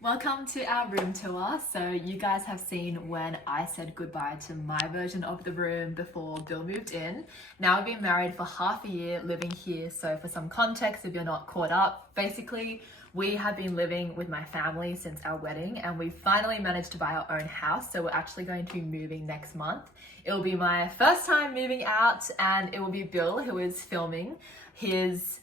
Welcome to our room tour. So you guys have seen when I said goodbye to my version of the room before Bill moved in. Now we've been married for half a year, living here. So for some context, if you're not caught up, basically we have been living with my family since our wedding and we finally managed to buy our own house. So we're actually going to be moving next month. It will be my first time moving out and it will be Bill who is filming his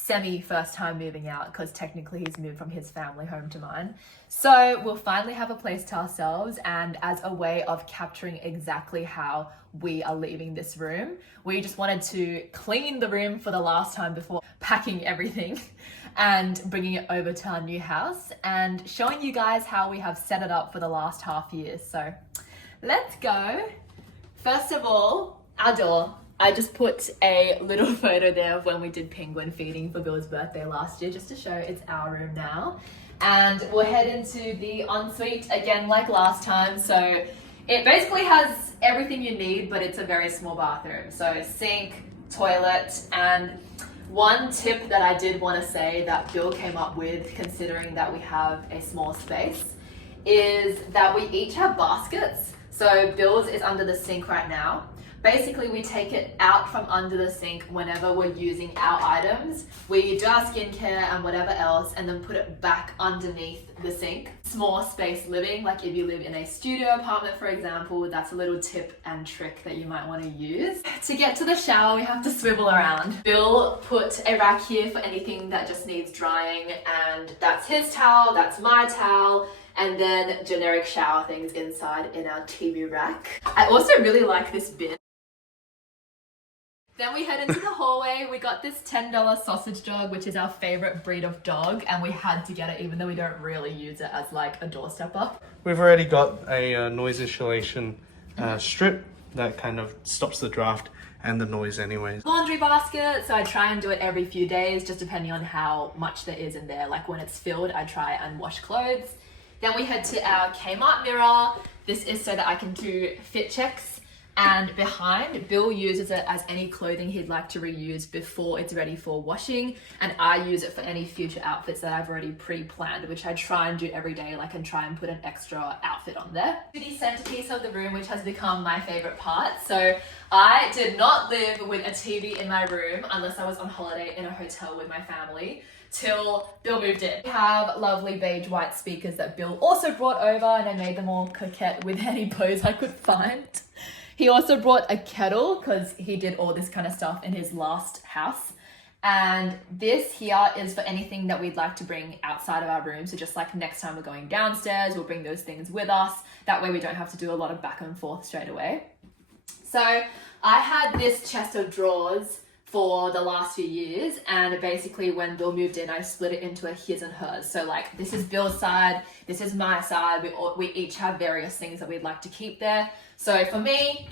semi first time moving out because technically he's moved from his family home to mine. So we'll finally have a place to ourselves, and as a way of capturing exactly how we are leaving this room, we just wanted to clean the room for the last time before packing everything and bringing it over to our new house and showing you guys how we have set it up for the last half year. So let's go. First of all, our door. I just put a little photo there of when we did penguin feeding for Bill's birthday last year, just to show it's our room now. And we'll head into the ensuite again like last time. So it basically has everything you need, but it's a very small bathroom. So sink, toilet, and one tip that I did want to say that Bill came up with, considering that we have a small space, is that we each have baskets. So Bill's is under the sink right now. Basically, we take it out from under the sink whenever we're using our items. We do our skincare and whatever else, and then put it back underneath the sink. Small space living, like if you live in a studio apartment, for example, that's a little tip and trick that you might want to use. To get to the shower, we have to swivel around. Bill put a rack here for anything that just needs drying, and that's his towel, that's my towel, and then generic shower things inside in our TV rack. I also really like this bin. Then we head into the hallway. We got this $10 sausage dog, which is our favorite breed of dog, and we had to get it even though we don't really use it as like a doorstepper. We've already got a noise insulation strip that kind of stops the draft and the noise anyways. Laundry basket, so I try and do it every few days, just depending on how much there is in there. Like when it's filled, I try and wash clothes. Then we head to our Kmart mirror. This is so that I can do fit checks. And behind, Bill uses it as any clothing he'd like to reuse before it's ready for washing. And I use it for any future outfits that I've already pre-planned, which I try and do every day, like and try and put an extra outfit on there. The centerpiece of the room, which has become my favorite part. So I did not live with a TV in my room unless I was on holiday in a hotel with my family till Bill moved in. We have lovely beige white speakers that Bill also brought over, and I made them all coquette with any bows I could find. He also brought a kettle because he did all this kind of stuff in his last house. And this here is for anything that we'd like to bring outside of our room. So just like next time we're going downstairs, we'll bring those things with us. That way we don't have to do a lot of back and forth straight away. So I had this chest of drawers for the last few years, and basically when Bill moved in, I split it into a his and hers. So like this is Bill's side, this is my side. We each have various things that we'd like to keep there. So for me,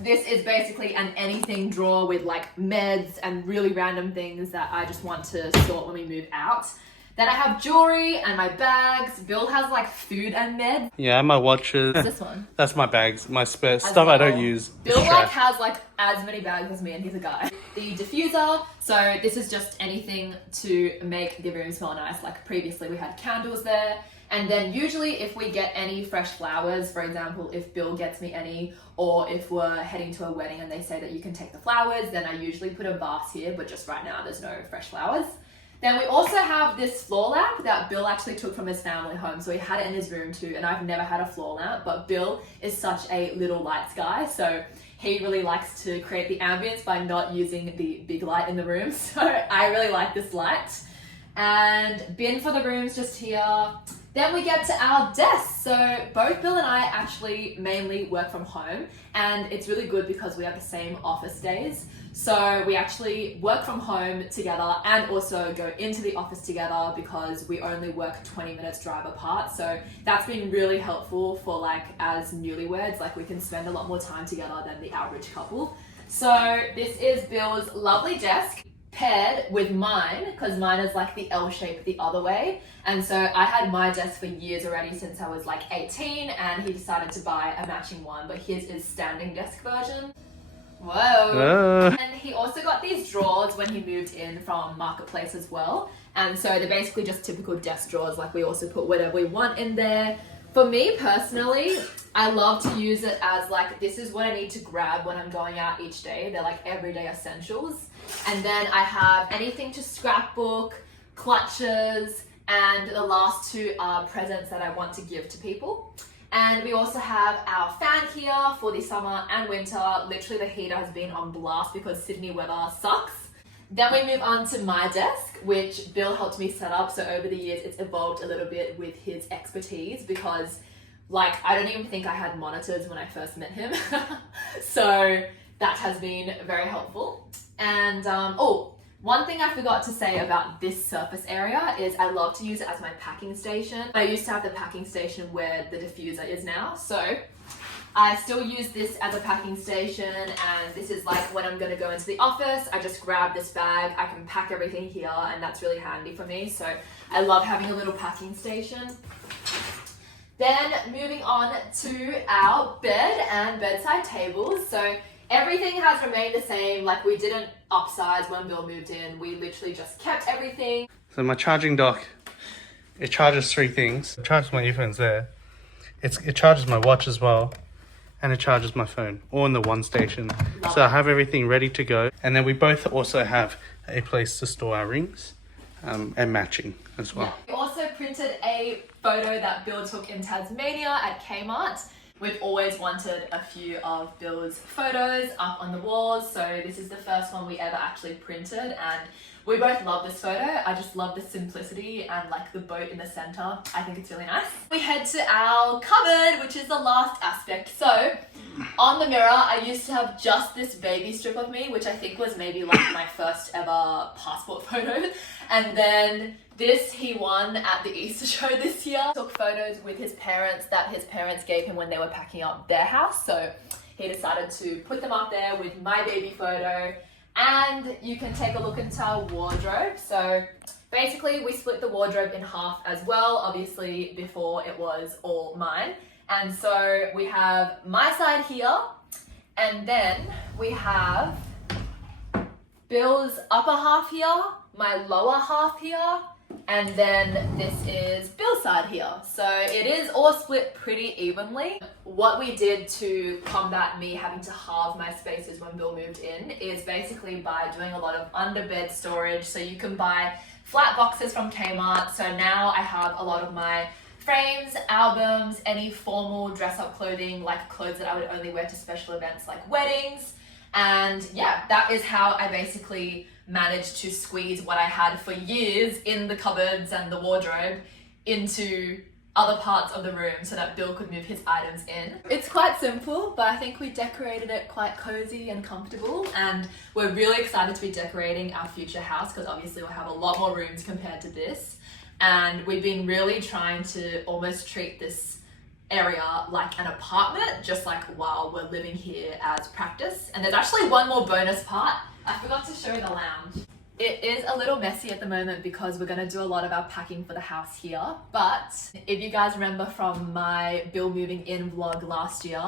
this is basically an anything drawer with like meds and really random things that I just want to sort when we move out. Then I have jewelry and my bags. Bill has like food and meds. Yeah, my watches. What's this one? That's my bags, my spare As stuff I don't well. use. Bill like has like as many bags as me, and he's a guy. The diffuser, so this is just anything to make the room smell nice. Like previously we had candles there. And then usually if we get any fresh flowers, for example, if Bill gets me any, or if we're heading to a wedding and they say that you can take the flowers, then I usually put a vase here, but just right now there's no fresh flowers. Then we also have this floor lamp that Bill actually took from his family home. So he had it in his room too, and I've never had a floor lamp, but Bill is such a little lights guy. So he really likes to create the ambience by not using the big light in the room. So I really like this light. And bin for the room's just here. Then we get to our desks. So both Bill and I actually mainly work from home, and it's really good because we have the same office days. So we actually work from home together and also go into the office together because we only work 20 minutes drive apart. So that's been really helpful for like as newlyweds, like we can spend a lot more time together than the average couple. So this is Bill's lovely desk, paired with mine, because mine is like the L shape the other way. And so I had my desk for years already, since I was like 18, and he decided to buy a matching one, but his is standing desk version. Whoa. And he also got these drawers when he moved in from Marketplace as well. And so they're basically just typical desk drawers. Like we also put whatever we want in there. For me personally, I love to use it as like, this is what I need to grab when I'm going out each day. They're like everyday essentials. And then I have anything to scrapbook, clutches, and the last two are presents that I want to give to people. And we also have our fan here for the summer and winter. Literally the heater has been on blast because Sydney weather sucks. Then we move on to my desk, which Bill helped me set up. So over the years, it's evolved a little bit with his expertise because like, I don't even think I had monitors when I first met him. So that has been very helpful. And one thing I forgot to say about this surface area is I love to use it as my packing station. I used to have the packing station where the diffuser is now. So I still use this as a packing station, and this is like when I'm gonna go into the office, I just grab this bag, I can pack everything here, and that's really handy for me. So I love having a little packing station. Then moving on to our bed and bedside tables. So everything has remained the same. Like we didn't upsize when Bill moved in. We literally just kept everything. So my charging dock, it charges 3 things. It charges my earphones there. It charges my watch as well. And it charges my phone, all in the one station. So I have everything ready to go. And then we both also have a place to store our rings and matching as well. We also printed a photo that Bill took in Tasmania at Kmart. We've always wanted a few of Bill's photos up on the walls, so this is the first one we ever actually printed, and we both love this photo. I just love the simplicity and like the boat in the center. I think it's really nice. We head to our cupboard, which is the last aspect. So on the mirror, I used to have just this baby strip of me, which I think was maybe like my first ever passport photo. And then this he won at the Easter show this year. Took photos with his parents that his parents gave him when they were packing up their house. So he decided to put them up there with my baby photo. And you can take a look into our wardrobe. So basically we split the wardrobe in half as well. Obviously before it was all mine. And so we have my side here, and then we have Bill's upper half here, my lower half here, and then this is Bill's side here. So it is all split pretty evenly. What we did to combat me having to halve my spaces when Bill moved in is basically by doing a lot of underbed storage. So you can buy flat boxes from Kmart. So now I have a lot of my frames, albums, any formal dress-up clothing, like clothes that I would only wear to special events like weddings. And yeah, that is how I basically managed to squeeze what I had for years in the cupboards and the wardrobe into other parts of the room so that Bill could move his items in. It's quite simple, but I think we decorated it quite cozy and comfortable, and we're really excited to be decorating our future house because obviously we'll have a lot more rooms compared to this. And we've been really trying to almost treat this area like an apartment, just like while we're living here as practice. And there's actually one more bonus part. I forgot to show the lounge. It is a little messy at the moment because we're going to do a lot of our packing for the house here. But if you guys remember from my Bill moving in vlog last year,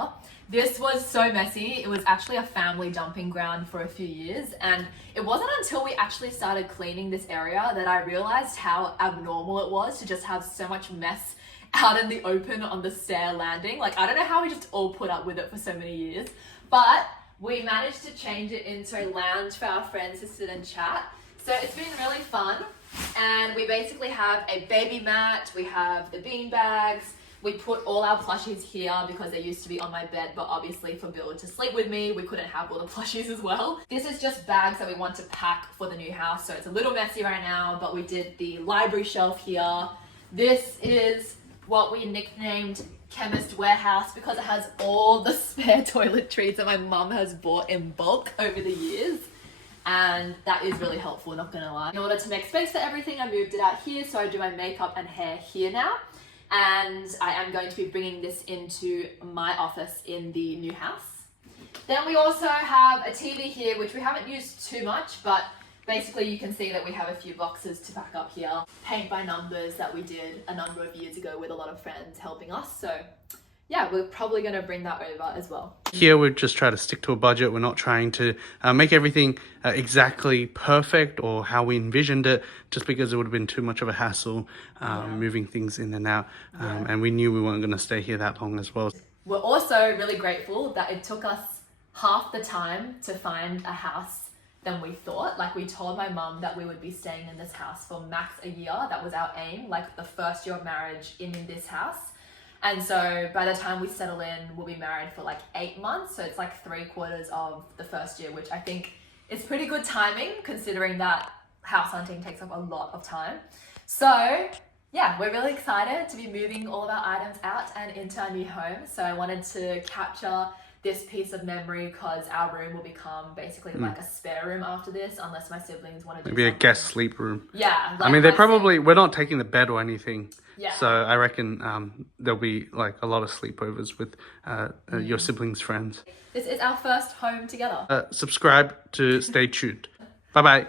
this was so messy. It was actually a family dumping ground for a few years. And it wasn't until we actually started cleaning this area that I realized how abnormal it was to just have so much mess out in the open on the stair landing. Like, I don't know how we just all put up with it for so many years, but we managed to change it into a lounge for our friends to sit and chat. So it's been really fun. And we basically have a baby mat, we have the bean bags, we put all our plushies here because they used to be on my bed, but obviously for Bill to sleep with me, we couldn't have all the plushies as well. This is just bags that we want to pack for the new house. So it's a little messy right now, but we did the library shelf here. This is what we nicknamed Chemist Warehouse because it has all the spare toiletries that my mum has bought in bulk over the years. And that is really helpful, not gonna lie. In order to make space for everything, I moved it out here, so I do my makeup and hair here now. And I am going to be bringing this into my office in the new house. Then we also have a TV here, which we haven't used too much, but basically you can see that we have a few boxes to pack up here. Paint by numbers that we did a number of years ago with a lot of friends helping us. So yeah, we're probably going to bring that over as well. Here we just try to stick to a budget. We're not trying to make everything exactly perfect or how we envisioned it, just because it would have been too much of a hassle moving things in and out. And we knew we weren't going to stay here that long as well. We're also really grateful that it took us half the time to find a house than we thought. Like, we told my mum that we would be staying in this house for max a year. That was our aim, like the first year of marriage in this house. And so by the time we settle in, we'll be married for like 8 months. So it's like 3/4 of the first year, which I think is pretty good timing considering that house hunting takes up a lot of time. So yeah, we're really excited to be moving all of our items out and into our new home. So I wanted to capture this piece of memory because our room will become basically like a spare room after this, unless my siblings want to do Maybe a something. guest sleep room. Yeah. I mean, we're not taking the bed or anything. Yeah. So I reckon there'll be like a lot of sleepovers with your siblings' friends. This is our first home together. Subscribe to stay tuned. Bye bye.